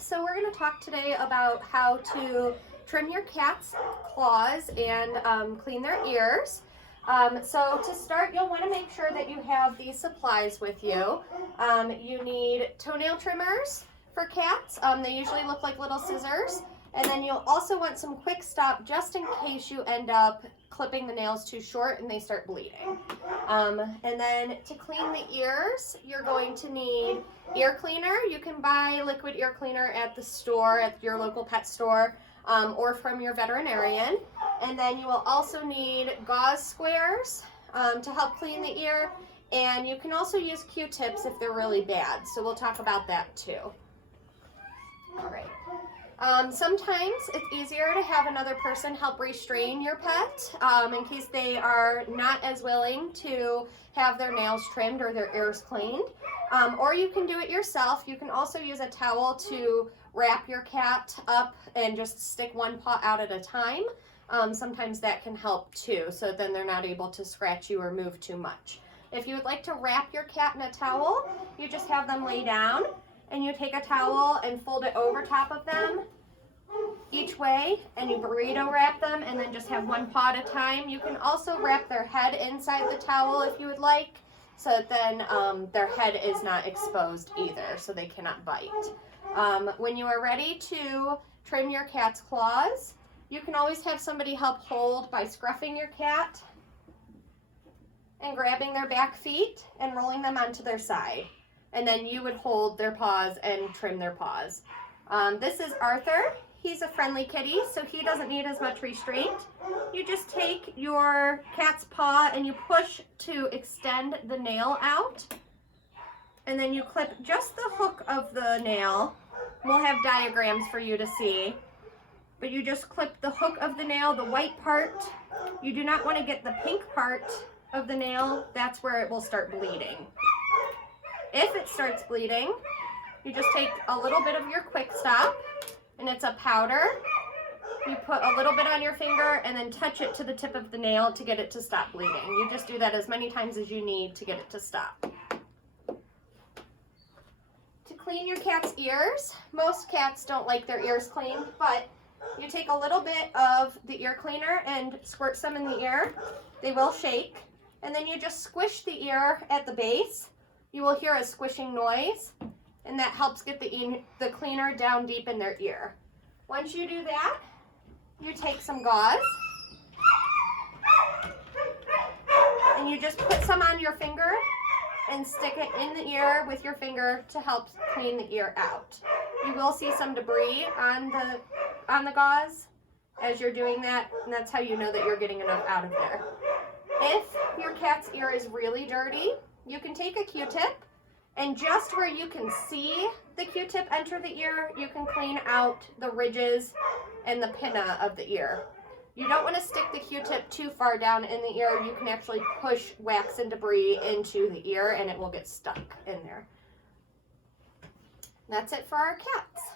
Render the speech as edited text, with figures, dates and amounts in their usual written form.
So we're going to talk today about how to trim your cat's claws and clean their ears. So to start, you'll want to make sure that you have these supplies with you. You need toenail trimmers for cats. They usually look like little scissors. And then you'll also want some quick stop just in case you end up clipping the nails too short and they start bleeding. And then to clean the ears, you're going to need ear cleaner. You can buy liquid ear cleaner at the store, at your local pet store, or from your veterinarian. And then you will also need gauze squares to help clean the ear. And you can also use Q-tips if they're really bad. So we'll talk about that too. All right. Sometimes it's easier to have another person help restrain your pet in case they are not as willing to have their nails trimmed or their ears cleaned. Or you can do it yourself. You can also use a towel to wrap your cat up and just stick one paw out at a time. Sometimes that can help too, so then they're not able to scratch you or move too much. If you would like to wrap your cat in a towel, you just have them lay down and you take a towel and fold it over top of them each way, and you burrito wrap them and then just have one paw at a time. You can also wrap their head inside the towel if you would like, so that then their head is not exposed either, so they cannot bite. When you are ready to trim your cat's claws, you can always have somebody help hold by scruffing your cat and grabbing their back feet and rolling them onto their side. And then you would hold their paws and trim their paws. This is Arthur. He's a friendly kitty, so he doesn't need as much restraint. You just take your cat's paw and you push to extend the nail out. And then you clip just the hook of the nail. We'll have diagrams for you to see. But you just clip the hook of the nail, the white part. You do not want to get the pink part of the nail. That's where it will start bleeding. If it starts bleeding, you just take a little bit of your quick stop, and it's a powder. You put a little bit on your finger and then touch it to the tip of the nail to get it to stop bleeding. You just do that as many times as you need to get it to stop. To clean your cat's ears, most cats don't like their ears cleaned, but you take a little bit of the ear cleaner and squirt some in the ear. They will shake, and then you just squish the ear at the base. You will hear a squishing noise, and that helps get the cleaner down deep in their ear. Once you do that, you take some gauze, and you just put some on your finger and stick it in the ear with your finger to help clean the ear out. You will see some debris on the gauze as you're doing that, and that's how you know that you're getting enough out of there. If your cat's ear is really dirty, you can take a Q-tip, and just where you can see the Q-tip enter the ear, you can clean out the ridges and the pinna of the ear. You don't want to stick the Q-tip too far down in the ear. You can actually push wax and debris into the ear and it will get stuck in there. That's it for our cats.